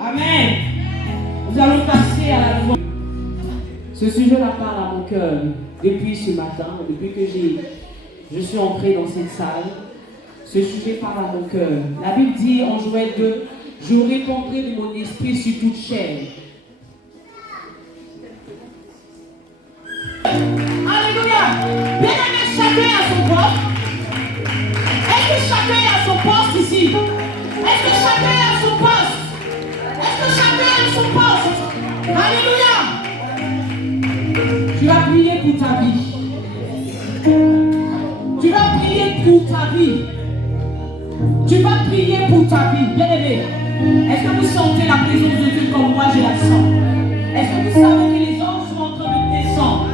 Amen. Nous allons passer à la louange. Ce sujet-là parle à mon cœur depuis ce matin, depuis que je suis entré dans cette salle. Ce sujet parle à mon cœur. La Bible dit en Joël 2, je répandrai de mon esprit sur toute chair. Alléluia. Bien-aimé, chacun a son poste. Est-ce que chacun a son poste ici? Est-ce que chacun a son poste? Est-ce que chacun a son poste? Alléluia. Tu vas prier pour ta vie. Tu vas prier pour ta vie. Tu vas prier pour ta vie, bien-aimé. Est-ce que vous sentez la présence de Dieu comme moi je la sens? Est-ce que vous savez que les anges sont en train de descendre?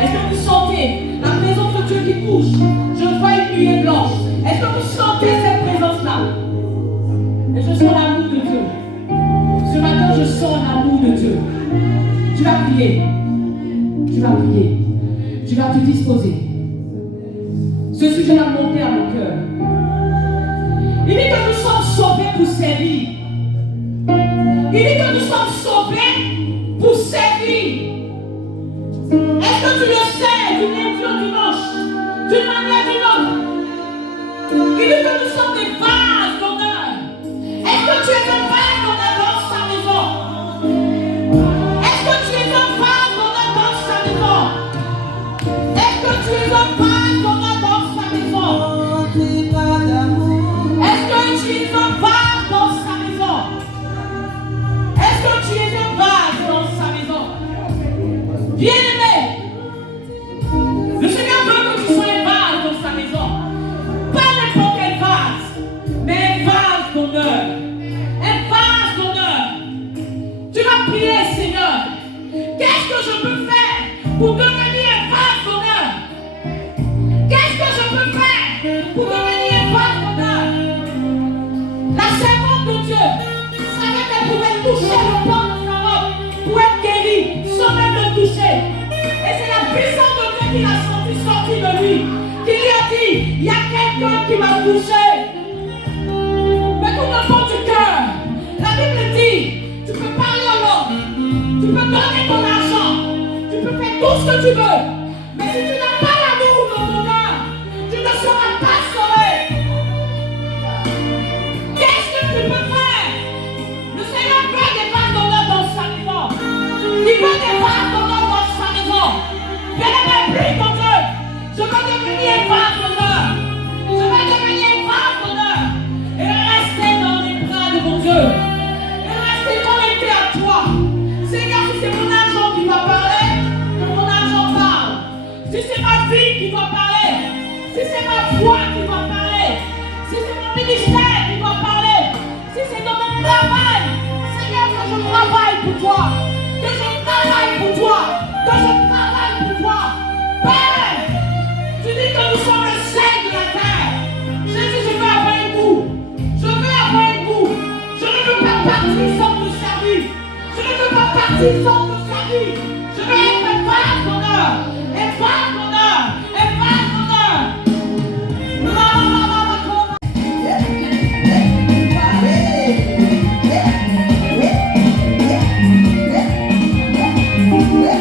Est-ce que vous sentez la présence de Dieu qui touche? Je vois une nuée blanche. Est-ce que vous sentez cette présence-là? Et je sens l'amour de Dieu. Ce matin, je sens l'amour de Dieu. Tu vas prier. Tu vas prier. Tu vas te disposer. Ce sujet-là monté à mon cœur. Il dit que nous sommes sauvés pour servir. Il dit que nous sommes sauvés pour servir. Est-ce que tu le sais du lundi au dimanche, d'une manière ou d'une autre? Il dit que nous sommes des vases d'honneur. Est-ce que tu es un vase d'honneur dans sa maison? Est-ce que tu es un vase d'honneur dans sa maison? Est-ce que tu es un vase d'honneur dans sa maison? Est-ce que tu es un vase dans sa maison? Est-ce que tu es un vase dans sa maison? Bien-aimé, le Seigneur veut que tu sois un vase dans sa maison. Pas n'importe quel vase, mais un vase d'honneur. Un vase d'honneur. Tu vas prier, Seigneur. Qu'est-ce que je peux faire pour devenir un vase d'honneur? Qu'est-ce que je peux faire pour devenir un vase d'honneur? La servante de Dieu savait qu'elle pouvait toucher le pan de sa robe pour être guérie sans même le toucher. Et c'est la puissance de Dieu qui l'a senti sortir de lui, qui lui a dit, il y a quelqu'un qui m'a touché. Mais tout le fond du cœur, la Bible dit, tu peux parler au l'homme, tu peux donner ton argent, tu peux faire tout ce que tu veux. Mais si tu n'as pas l'amour dans ton cœur, tu ne seras pas sauvé. Qu'est-ce que tu peux faire? Le Seigneur veut des vases d'honneur dans sa maison. Il veut des vases d'honneur dans sa maison. Bien-aimé, prie ton Dieu. Je veux devenir un vase d'honneur. Je veux devenir un vase d'honneur. Et rester dans les bras de mon Dieu. Et rester connecté à toi. Seigneur, si c'est mon argent qui doit parler, que mon argent parle. Si c'est ma vie qui doit parler, si c'est ma foi qui doit parler, si c'est mon ministère qui doit parler, si c'est dans mon travail, Seigneur, que je travaille pour toi, que je travaille pour toi, que je travaille pour toi. Père, tu dis que nous sommes le sel de la terre. Jésus, je veux avoir un goût. Je veux avoir un goût. Je ne veux pas partir sans te servir. Je ne veux pas partir sans te servir. Je veux être un vase d'honneur. Un vase d'honneur. Un vase d'honneur. Yeah.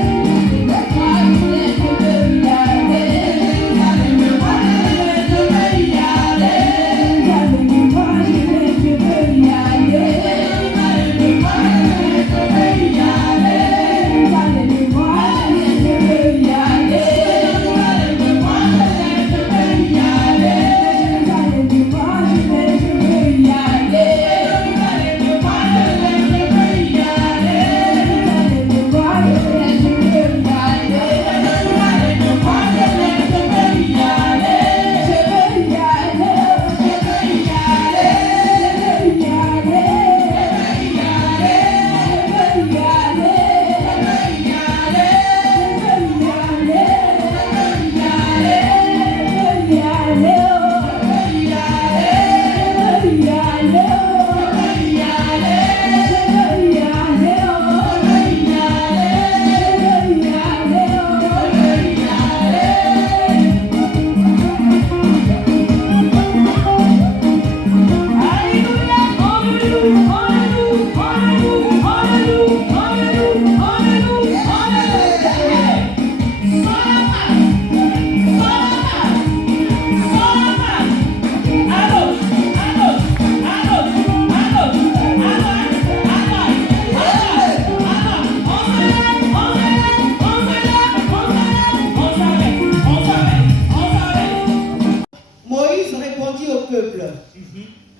répondit au peuple,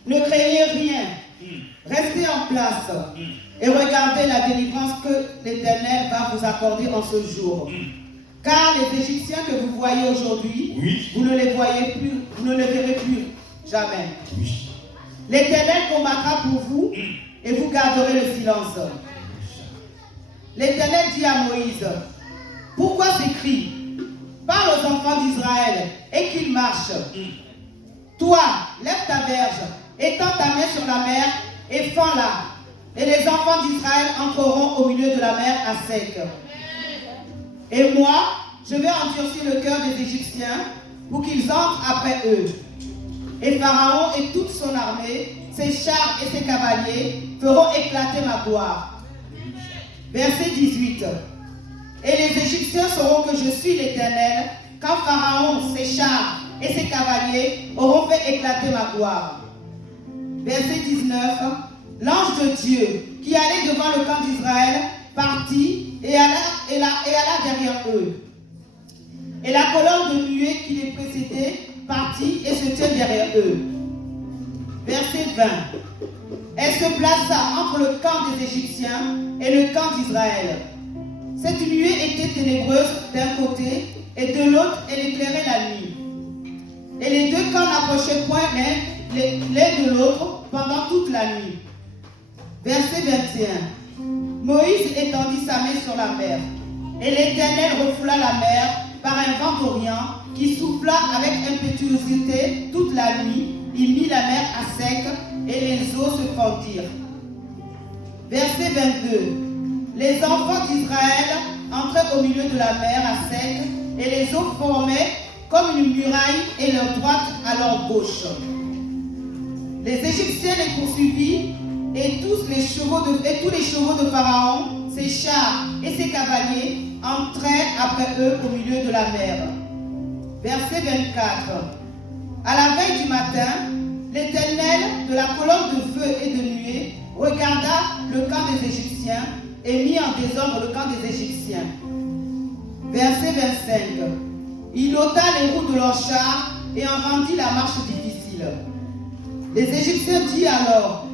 ne craignez rien, restez en place et regardez la délivrance que l'Éternel va vous accorder en ce jour. Car les Égyptiens que vous voyez aujourd'hui, vous ne les voyez plus, vous ne les verrez plus jamais. L'Éternel combattra pour vous et vous garderez le silence. L'Éternel dit à Moïse, pourquoi ces cris? Parle aux enfants d'Israël et qu'ils marchent. Toi, lève ta verge, étends ta main sur la mer et fends-la. Et les enfants d'Israël entreront au milieu de la mer à sec. Et moi, je vais endurcir le cœur des Égyptiens pour qu'ils entrent après eux. Et Pharaon et toute son armée, ses chars et ses cavaliers feront éclater ma gloire. Verset 18. Et les Égyptiens sauront que je suis l'Éternel quand Pharaon, ses chars et ses cavaliers auront fait éclater ma gloire. Verset 19. L'ange de Dieu qui allait devant le camp d'Israël partit et alla derrière eux. Et la colonne de nuée qui les précédait partit et se tient derrière eux. Verset 20. Elle se plaça entre le camp des Égyptiens et le camp d'Israël. Cette nuée était ténébreuse d'un côté et de l'autre elle éclairait la nuit. Et les deux camps n'approchaient point l'un de l'autre pendant toute la nuit. Verset 21. Moïse étendit sa main sur la mer, et l'Éternel refoula la mer par un vent d'Orient qui souffla avec impétuosité toute la nuit. Il mit la mer à sec et les eaux se fendirent. Verset 22. Les enfants d'Israël entraient au milieu de la mer à sec et les eaux formaient comme une muraille et leur droite à leur gauche. Les Égyptiens les poursuivirent et tous les chevaux de Pharaon, ses chars et ses cavaliers entraient après eux au milieu de la mer. Verset 24. À la veille du matin, l'Éternel de la colonne de feu et de nuée regarda le camp des Égyptiens et mit en désordre le camp des Égyptiens. Verset 25. Il ôta les roues de leurs chars et en rendit la marche difficile. Les Égyptiens dirent alors,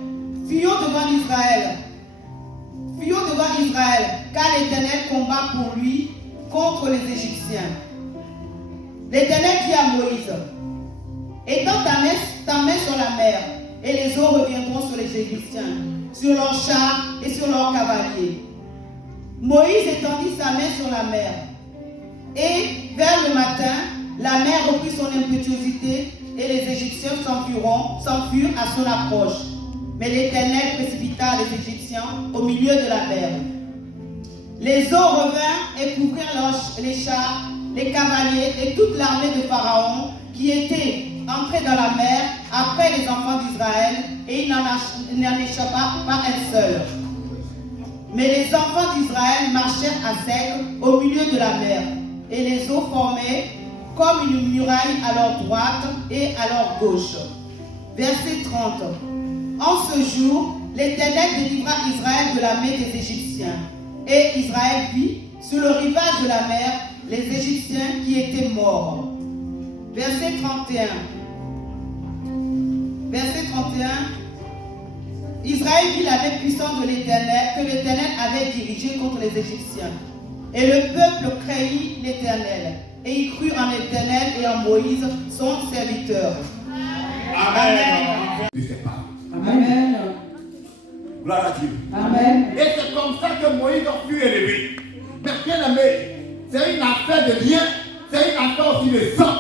fuyons devant Israël, car l'Éternel combat pour lui contre les Égyptiens. L'Éternel dit à Moïse, étends ta main sur la mer, et les eaux reviendront sur les Égyptiens, sur leurs chars et sur leurs cavaliers. Moïse étendit sa main sur la mer, et vers le matin, la mer reprit son impétuosité, et les Égyptiens s'enfuirent à son approche. Mais l'Éternel précipita les Égyptiens au milieu de la mer. Les eaux revinrent et couvrirent les chars, les cavaliers et toute l'armée de Pharaon qui était entrée dans la mer après les enfants d'Israël, et il n'en échappa pas un seul. Mais les enfants d'Israël marchèrent à sec au milieu de la mer, et les eaux formaient comme une muraille à leur droite et à leur gauche. Verset 30. En ce jour, l'Éternel délivra Israël de la main des Égyptiens. Et Israël vit sur le rivage de la mer les Égyptiens qui étaient morts. Verset 31. Verset 31. Israël vit la main puissante de l'Éternel que l'Éternel avait dirigée contre les Égyptiens. Et le peuple craignit l'Éternel. Et il crut en l'Éternel et en Moïse, son serviteur. Amen. Amen. Gloire à Dieu. Amen. Et c'est comme ça que Moïse fut élevé. Mais bien aimé, c'est une affaire de lien, c'est une affaire aussi de sang.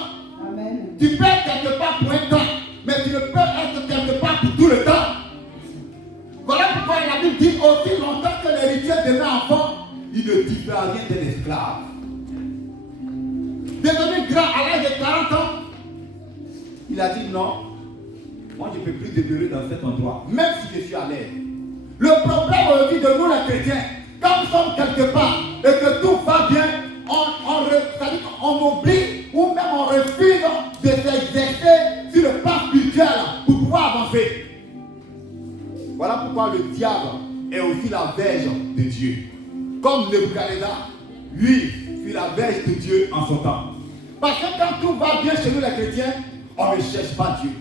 Amen. Tu peux être quelque part pour un temps, mais tu ne peux être quelque part pour tout le temps. Voilà pourquoi la Bible dit aussi longtemps que l'héritier demeure enfant, il ne diffère rien de l'esclave. Devenu grand à l'âge de 40 ans, il a dit non, moi je ne peux plus demeurer dans cet endroit, même si je suis à l'aise. Le problème aujourd'hui de nous les chrétiens, quand nous sommes quelque part et que tout va bien, on oublie ou même on refuse de s'exercer sur le plan spirituel pour pouvoir avancer. Voilà pourquoi le diable est aussi la verge de Dieu. Comme Nebuchadnezzar, lui, fut la verge de Dieu en son temps. Parce que quand tout va bien chez nous les chrétiens, on ne cherche pas Dieu.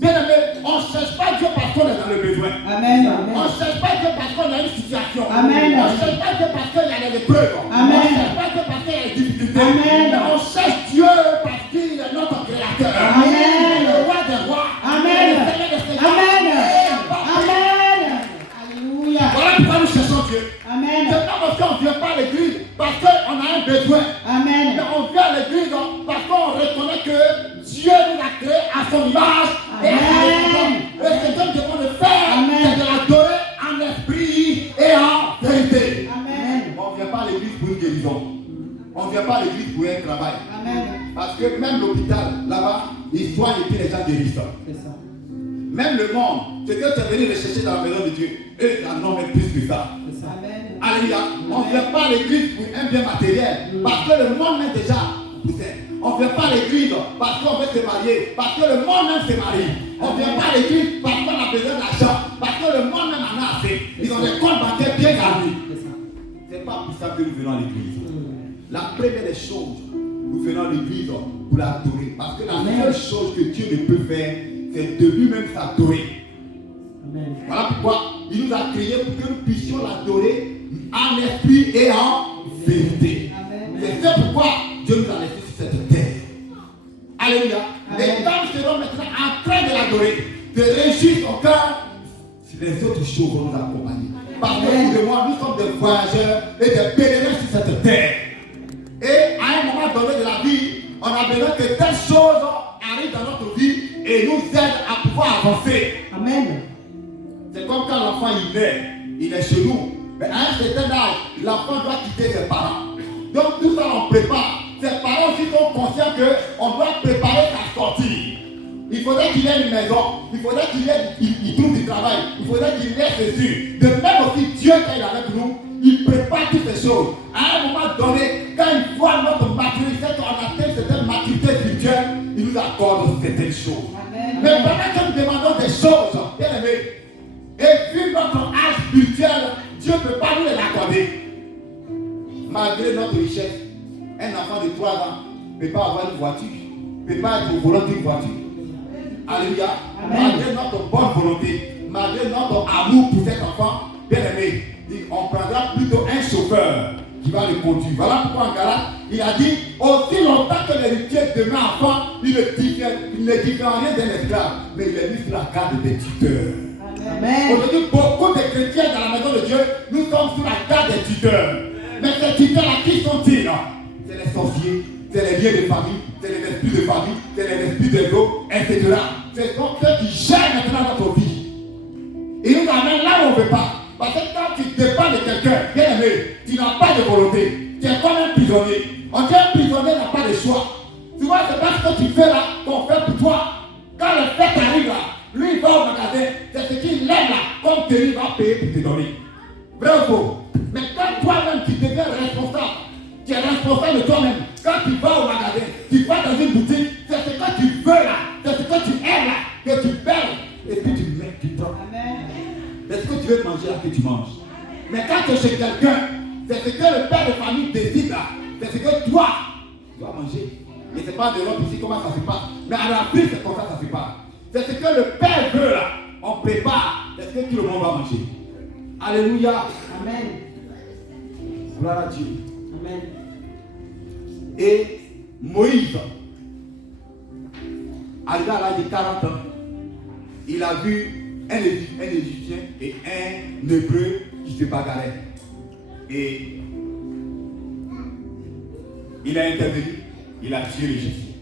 Bien aimé, on ne cherche pas Dieu parce qu'on est dans le besoin. Amen. On ne cherche pas Dieu parce qu'on a une situation. Amen. On ne cherche pas Dieu parce qu'il y a des épreuves. Amen. On ne cherche pas Dieu parce qu'il y a des difficultés. Amen. Mais on cherche Dieu parce qu'il est notre créateur. Amen. Le roi des rois. Amen. Le Seigneur des seigneurs. Amen. Amen. Alléluia. Voilà pourquoi nous cherchons Dieu. Amen. C'est pas parce qu'on ne vient pas à l'église parce qu'on a un besoin. Amen. Mais on vient à l'église parce qu'on reconnaît que Dieu nous a créé à son image et à son exemple. Et ce que nous devons le faire, Amen. c'est de l'adorer en esprit et en vérité. Amen. On ne vient pas à l'église pour une guérison. On ne vient pas à l'église pour un travail. Amen. Parce que même l'hôpital, là-bas, ils soignent et puis les gens guérissent. C'est ça. Même le monde, ce que tu es venu rechercher dans la maison de Dieu, eux en ont même plus que ça. C'est ça. Amen. Alléluia. On ne vient pas à l'église pour un bien matériel. Parce que le monde est déjà poussé. On ne vient pas à l'église parce qu'on veut se marier. Parce que le monde même se marie. On ne vient pas à l'église parce qu'on a besoin d'argent. Parce que le monde même en a assez. Ils ont des comptes bancaires bien garnis. Ce n'est pas pour ça que nous venons à l'église. La première des choses, nous venons à l'église pour l'adorer. Parce que la seule chose que Dieu ne peut faire, c'est de lui-même s'adorer. Amen. Voilà pourquoi il nous a créés pour que nous puissions l'adorer en esprit et en vérité. C'est pourquoi Dieu nous a laissés sur cette terre. Alléluia. Et quand nous serons maintenant en train de l'adorer, de réjouir son cœur, les autres choses vont nous accompagner. Parce que vous et moi, nous sommes des voyageurs et des pèlerins sur cette terre. Et à un moment donné de la vie, on a besoin que telles choses arrivent dans notre vie et nous aident à pouvoir avancer. Amen. C'est comme quand l'enfant il est chez nous. Mais à un certain âge, l'enfant doit quitter ses parents. Donc tout ça on prépare. Ses parents aussi sont conscients qu'on doit préparer sa sortie. Il faudrait qu'il ait une maison. Il faudrait qu'il trouve du travail. Il faudrait qu'il ait ceci. De même aussi Dieu quand il est avec nous, il prépare toutes ces choses. À un moment donné, quand il voit notre maturité, qu'on atteint certaines maturités spirituelles, il nous accorde certaines choses. Amen. Mais pendant que nous demandons des choses, bien aimés, et vu notre âge spirituel, Dieu ne peut pas nous les accorder. Malgré notre richesse, un enfant de 3 ans ne peut pas avoir une voiture, ne peut pas être au volant d'une voiture. Alléluia. Malgré notre bonne volonté, malgré notre amour pour cet enfant, bien aimé, on prendra plutôt un chauffeur qui va le conduire. Voilà pourquoi en Galate, il a dit, aussi longtemps que l'héritier demeure enfant, il ne diffère rien d'un esclave, mais il est mis sur la garde des tuteurs. Amen. Aujourd'hui, beaucoup de chrétiens dans la maison de Dieu, nous sommes sous la garde des tuteurs. Mais ces tuteurs-là, qui sont-ils? C'est les sorciers, c'est les liens de famille, c'est les esprits de famille, c'est les esprits de l'eau, etc. Ce sont ceux qui gèrent maintenant notre vie. Et nous amènent là où on ne veut pas. Parce que quand tu dépends de quelqu'un, bien aimé, tu n'as pas de volonté. Tu es comme un prisonnier. On dit un prisonnier n'a pas de choix. Tu vois, c'est pas ce que tu fais là qu'on fait pour toi. Quand le fait arrive là, lui il va au magasin, c'est ce qu'il aime là, comme tenue, il va payer pour te donner. Vrai ou faux? Mais quand toi-même tu deviens responsable, tu es responsable de toi-même. Quand tu vas au magasin, tu vas dans une boutique, c'est ce que tu veux là, c'est ce que tu aimes là, que tu perds, et puis tu mets, tu prends. C'est ce que tu veux manger là que tu manges. Mais quand tu es chez quelqu'un, c'est ce que le père de famille décide là, c'est ce que toi, tu dois manger. Et ce n'est pas de l'Europe ici comment ça se passe. Mais en Afrique, c'est comme ça que ça se passe. C'est ce que le Père veut là. On prépare. C'est ce que tout le monde va manger. Alléluia. Amen. Gloire à Dieu. Amen. Et Moïse, arrivé à l'âge de 40 ans, il a vu un Égyptien et un Hébreu qui se bagarraient. Et il a intervenu. Il a tué l'Égyptien.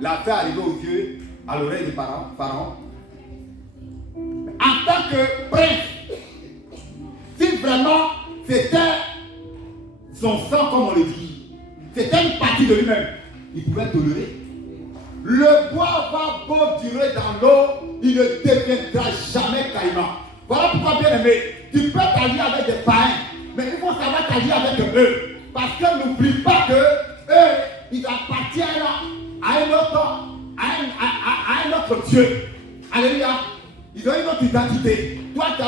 L'affaire est arrivée aux yeux, à l'oreille du Pharaon. En tant que prince, si vraiment c'était son sang, comme on le dit, c'était une partie de lui-même, il pouvait tolérer. Le bois va beau durer dans l'eau, il ne deviendra jamais caïman. Voilà pourquoi, bien aimé, tu peux t'allier avec des païens, mais il faut savoir t'allier avec eux. Parce que n'oublie pas que eux, ils appartiennent à un autre Dieu. Alléluia. Ils ont une autre identité. Toi, tu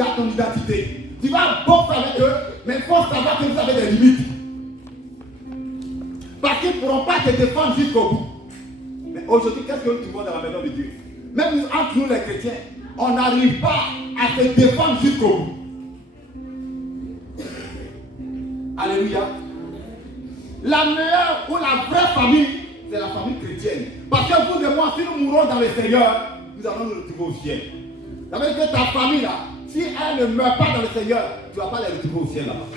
as ton identité. Tu vas beau faire avec eux, mais il faut savoir que vous avez des limites. Parce qu'ils ne pourront pas te défendre jusqu'au bout. Mais aujourd'hui, qu'est-ce que nous trouvons dans la maison de Dieu? Même entre nous les chrétiens, on n'arrive pas à se défendre jusqu'au bout. Alléluia. La meilleure ou la vraie famille, c'est la famille chrétienne. Parce que vous et moi, si nous mourons dans le Seigneur, nous allons nous retrouver au ciel. Ça veut dire que ta famille là, si elle ne meurt pas dans le Seigneur, tu ne vas pas les retrouver au ciel là-bas.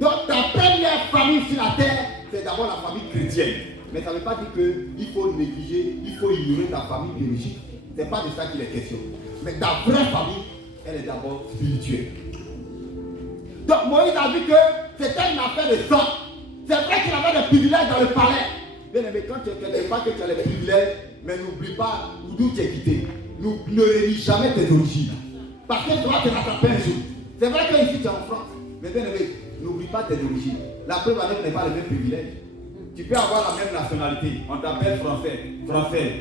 Donc ta première famille sur la terre, c'est d'abord la famille chrétienne. Mais ça ne veut pas dire qu'il faut négliger, il faut ignorer ta famille biologique. Ce n'est pas de ça qu'il est question. Mais ta vraie famille, elle est d'abord spirituelle. Donc Moïse a vu que c'était une affaire de sang. C'est vrai qu'il avait des privilèges dans le palais. Bien aimé, quand tu ne sais pas que tu as les privilèges, mais n'oublie pas d'où tu es quitté. Ne réunis jamais tes origines. Parce que tu vas te rattraper un jour. C'est vrai que ici tu es en France. Mais bien aimé, n'oublie pas tes origines. La preuve n'est pas les mêmes privilèges. Tu peux avoir la même nationalité. On t'appelle français.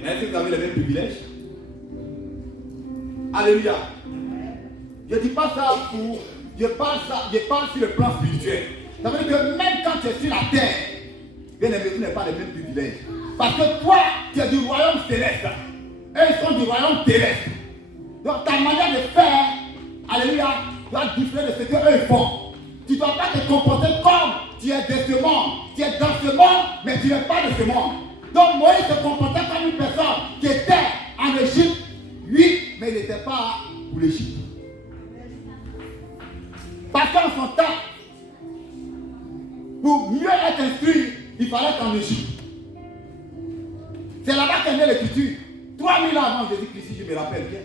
Est-ce que vous avez les mêmes privilèges? Alléluia. Je ne dis pas ça pour... Je parle sur le plan spirituel. Ça veut dire que même quand tu es sur la terre, bien aimé, tu n'as pas les mêmes privilèges. Parce que toi, tu es du royaume céleste. Eux, ils sont du royaume terrestre. Donc ta manière de faire, alléluia, doit différer de ce qu'eux font. Tu ne dois pas te comporter comme tu es de ce monde. Tu es dans ce monde, mais tu n'es pas de ce monde. Donc Moïse se comportait comme une personne qui était en Égypte, oui, mais il n'était pas pour l'Égypte. Parce qu'en son temps, pour mieux être instruit, il fallait être en Égypte. C'est là-bas qu'est née l'écriture. 3000 ans avant Jésus-Christ, si je me rappelle bien.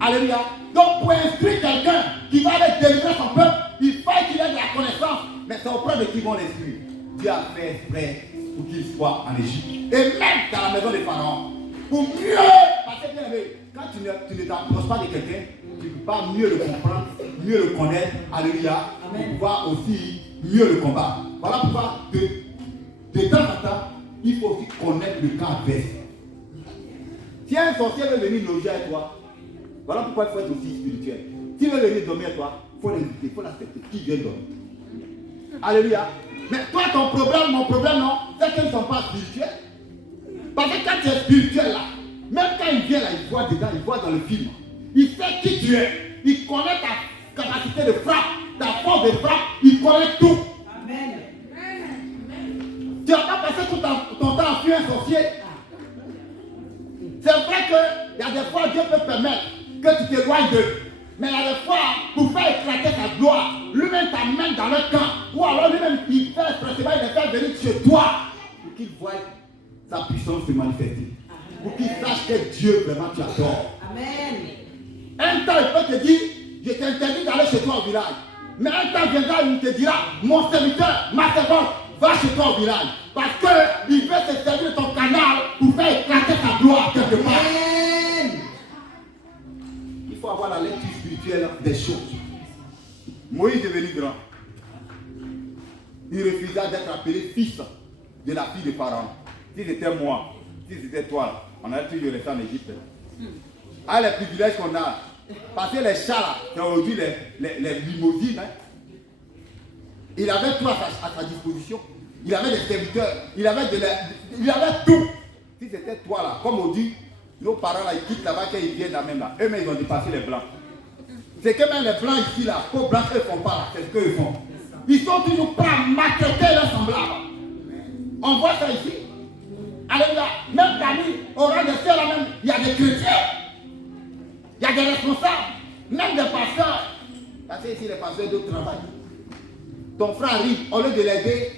Alléluia. Donc pour instruire quelqu'un qui va aller délivrer son peuple, il faut qu'il ait de la connaissance. Mais c'est auprès de qui vont l'instruire. Dieu a fait exprès pour qu'il soit en Égypte. Et même dans la maison des pharaons. Pour mieux, parce que bien aimé, quand tu ne t'approches pas de quelqu'un, tu ne peux pas mieux le comprendre, mieux le connaître. Alléluia. Pour pouvoir aussi mieux le combattre. Voilà pourquoi de temps en temps, il faut aussi connaître le cas adverse. Si un sorcier veut venir loger avec toi, voilà pourquoi il faut être aussi spirituel. S'il veut venir dormir avec toi, il faut l'inviter, il faut l'accepter, qu'il vienne dormir. Alléluia. Mais toi, ton problème, mon problème, non, c'est qu'ils ne sont pas spirituels. Parce que quand tu es spirituel là, même quand il vient là, il voit dedans, il voit dans le film. Il sait qui tu es. Il connaît ta capacité de frappe, ta force de frappe, il connaît tout. Amen. Tu n'as pas passé tout ton temps à fuir un sorcier. C'est vrai qu'il y a des fois Dieu peut permettre que tu t'éloignes d'eux. Mais il y a des fois, pour faire éclater sa gloire, lui-même t'amène dans le camp. Ou alors lui-même, il fait expressément, il les fait venir chez toi. Pour qu'il voie sa puissance se manifester. Pour qu'il sache que Dieu vraiment tu adores. Amen. Un temps, il peut te dire, je t'interdis d'aller chez toi au village. Mais un temps viendra, il te dira, mon serviteur, ma servante, va chez toi au village. Parce qu'il veut se servir de ton canal pour faire éclater ta gloire quelque part. Amen. Il faut avoir la lecture spirituelle des choses. Moïse est devenu grand. Il refusa d'être appelé fils de la fille de Pharaon. Si c'était moi, si c'était toi, on aurait toujours resté en Égypte. Ah, les privilèges qu'on a. Parce que les chats là, c'est aujourd'hui les limousines. Hein. Il avait tout à sa disposition. Il avait des serviteurs. Il avait tout. Si c'était toi là, comme on dit, nos parents là, ils quittent là-bas, quand ils viennent là même là. Eux-mêmes, ils ont dépassé les blancs. C'est que même les blancs ici là, aux blancs, eux ne font pas là. C'est ce qu'ils font. Ils sont toujours prêts à maltraiter leurs semblables. On voit ça ici. Alléluia. Même parmi, au rang des sœurs là même, il y a des chrétiens. Il y a des responsables, même des pasteurs. Parce que ici, les pasteurs d'autres travaillent. Ton frère arrive, au lieu de l'aider,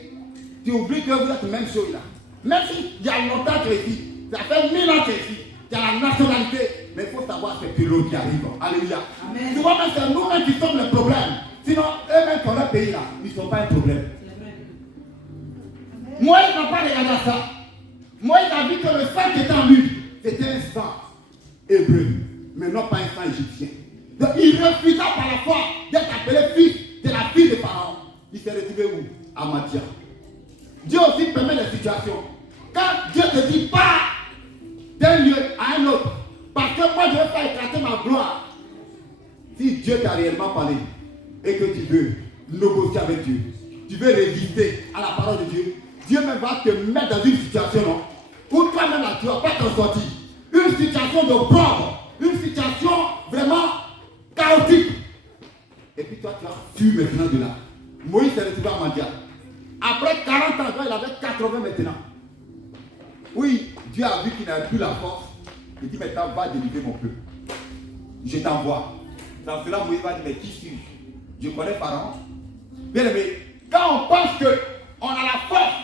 tu oublies que vous êtes même chose là. Même s'il y a longtemps que tu es ici, ça fait 1000 ans que tu es ici, tu as la nationalité, mais il faut savoir que c'est l'autre qui arrive. Alléluia. Amen. Souvent, même c'est nous-mêmes qui sommes le problème. Sinon, eux-mêmes qui ont leur pays là, ils ne sont pas un problème. Moïse n'a pas regardé à ça. Moïse a vu que le sang qui était en lui, c'était un sang hébreu, mais non pas un sang égyptien. Donc il refusa par la foi d'être appelé fils de la fille de Pharaon. Il s'est retrouvé où? À Madia. Dieu aussi permet les situations. Quand Dieu te dit pas d'un lieu à un autre, parce que moi je veux faire éclater ma gloire. Si Dieu t'a réellement parlé et que tu veux négocier avec Dieu, tu veux résister à la parole de Dieu, Dieu même va te mettre dans une situation non, où toi-même là, tu ne vas pas t'en sortir. Une situation de pauvre, une situation vraiment chaotique. Et puis toi, tu as fui maintenant de là. Moïse s'est retrouvé à Mandia. Après 40 ans, il avait 80 maintenant. Oui, Dieu a vu qu'il n'avait plus la force. Il dit maintenant, va délivrer mon peuple. Je t'envoie. Dans cela, Moïse va dire, mais qui suis-je? Je connais Pharaon. Bien aimé, quand on pense qu'on a la force,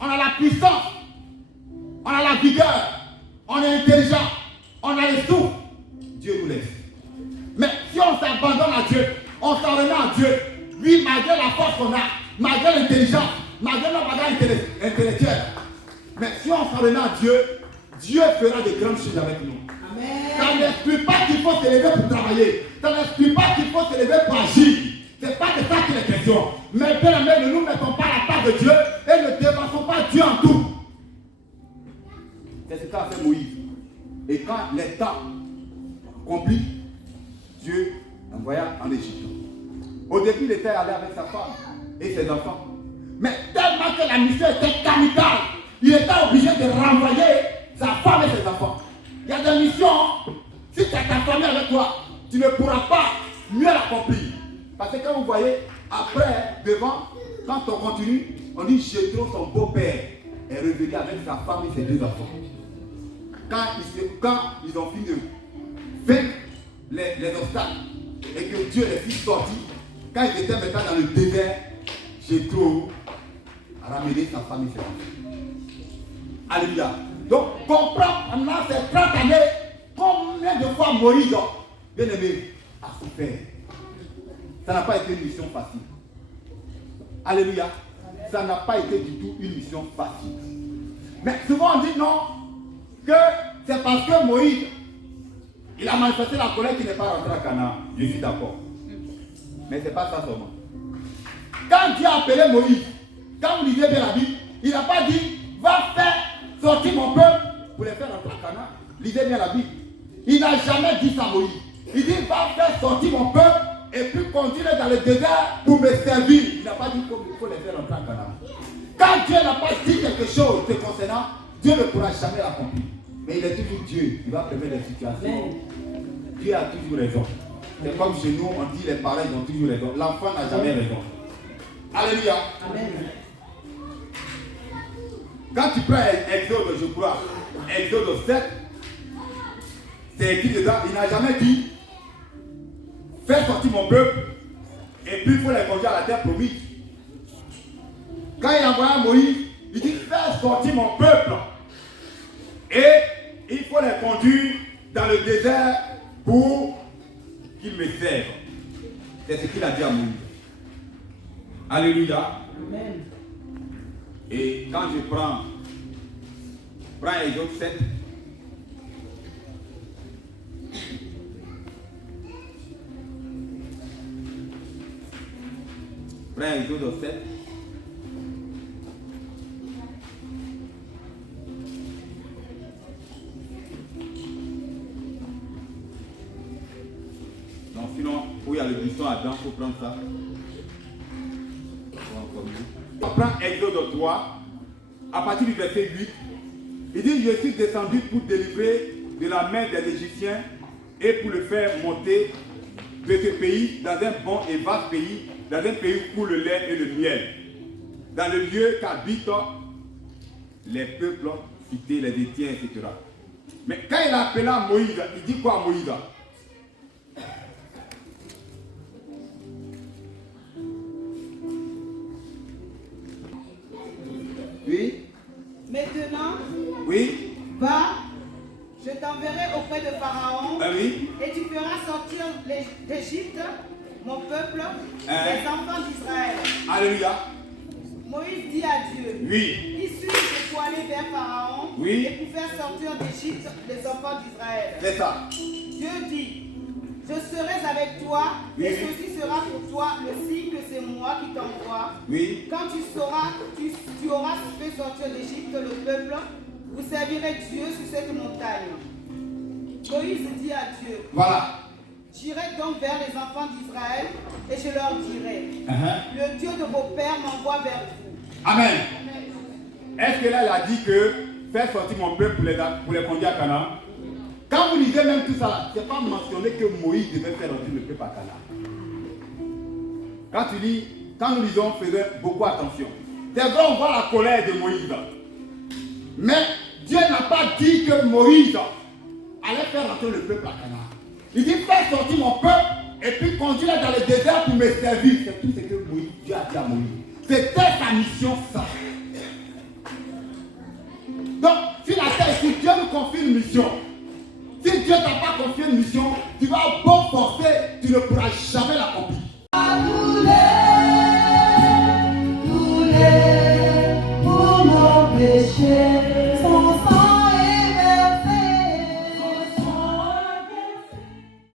on a la puissance, on a la vigueur, on est intelligent, on a les sous, Dieu nous laisse. Mais si on s'abandonne à Dieu, on s'en remet à Dieu, lui, malgré la force qu'on a, malgré l'intelligence, malgré nos bagages intellectuels, mais si on s'en remet à Dieu, Dieu fera de grandes choses avec nous. Ça n'explique pas qu'il faut se lever pour travailler. Ça n'explique pas qu'il faut se lever pour agir. Ce n'est pas de ça qu'il est question. Mais bien aimé, ne nous mettons pas à la part de Dieu et ne dépassons pas Dieu en tout. C'est ce qu'a fait Moïse. Et quand les temps accomplis, Dieu l'envoya en Égypte. Au début, il était allé avec sa femme et ses enfants. Mais tellement que la mission était capitale, il était obligé de renvoyer sa femme et ses enfants. Il y a des missions, si tu as ta famille avec toi, tu ne pourras pas mieux l'accomplir. Parce que quand vous voyez, après, devant, quand on continue, on dit Jéthro, son beau-père, est revenu avec sa femme et ses 2 enfants. Quand ils ont fini de vaincre les obstacles et que Dieu les fit sortir, quand ils étaient maintenant dans le désert, Jéthro a ramené sa femme et ses enfants. Alléluia. Donc, comprends pendant ces 30 années combien de fois Moïse, bien aimé, a souffert. Ça n'a pas été une mission facile. Alléluia. Ça n'a pas été du tout une mission facile. Mais souvent on dit non, que c'est parce que Moïse, il a manifesté la colère qu'il n'est pas rentré à Canaan. Je suis d'accord. Mais ce n'est pas ça seulement. Quand Dieu a appelé Moïse, quand vous lisez bien la Bible, il n'a pas dit, va faire sortir mon peuple pour les faire rentrer à Canaan. Lisez bien la Bible. Il n'a jamais dit ça à Moïse. Il dit, va faire sortir mon peuple et puis continuer dans le désert pour me servir. Il n'a pas dit qu'il faut les faire rentrer à Canaan. Quand Dieu n'a pas dit quelque chose te concernant, Dieu ne pourra jamais l'accomplir. Mais il est toujours Dieu. Il va prévenir les situations. Dieu a toujours raison. C'est comme chez nous, on dit les parents ils ont toujours raison. L'enfant n'a jamais raison. Alléluia. Amen. Quand tu prends Exode, je crois, Exode 7, c'est écrit dedans, il n'a jamais dit fais sortir mon peuple et puis il faut les conduire à la terre promise. Quand il envoie Moïse, il dit fais sortir mon peuple et il faut les conduire dans le désert pour qu'ils me servent. C'est ce qu'il a dit à Moïse. Alléluia. Amen. Et quand je prends Exode 7, prends Exode 7, non, sinon, où il y a le buisson à dents, il faut prendre ça. On prend Exode 3, à partir du verset 8. Il dit, je suis descendu pour délivrer de la main des Égyptiens et pour le faire monter de ce pays dans un bon et vaste pays, dans un pays où coule le lait et le miel, dans le lieu qu'habitent les peuples cités, les Étiens, etc. Mais quand il a appelé Moïse, il dit quoi à Moïse? Oui. Maintenant, oui. Va, je t'enverrai auprès de Pharaon, oui. Et tu feras sortir d'Égypte mon peuple, les enfants d'Israël. Alléluia. Moïse dit à Dieu, oui. Qui suis-je pour aller vers Pharaon, oui. Et pour faire sortir d'Égypte les enfants d'Israël? C'est ça. Dieu dit, je serai avec toi, oui, et ceci sera pour toi le signe que c'est moi qui t'envoie. Oui. Quand tu auras fait sortir d'Égypte le peuple, vous servirez Dieu sur cette montagne. Moïse dit à Dieu, voilà. J'irai donc vers les enfants d'Israël et je leur dirai, le Dieu de vos pères m'envoie vers vous. Amen. Est-ce que là il a dit que faire sortir mon peuple pour les conduire à Canaan. Quand vous lisez même tout ça, ce n'est pas mentionné que Moïse devait faire sortir le peuple à Canaan. Quand nous lisons, faisons beaucoup attention. C'est vrai, on voit la colère de Moïse. Mais Dieu n'a pas dit que Moïse allait faire rentrer le peuple à Canaan. Il dit, fais sortir mon peuple et puis conduis-le dans le désert pour me servir. C'est tout ce que Dieu a dit à Moïse. C'était sa mission, ça. Donc, si Dieu nous confie une mission, si Dieu t'a pas confié une mission, tu vas beau forcer, tu ne pourras jamais la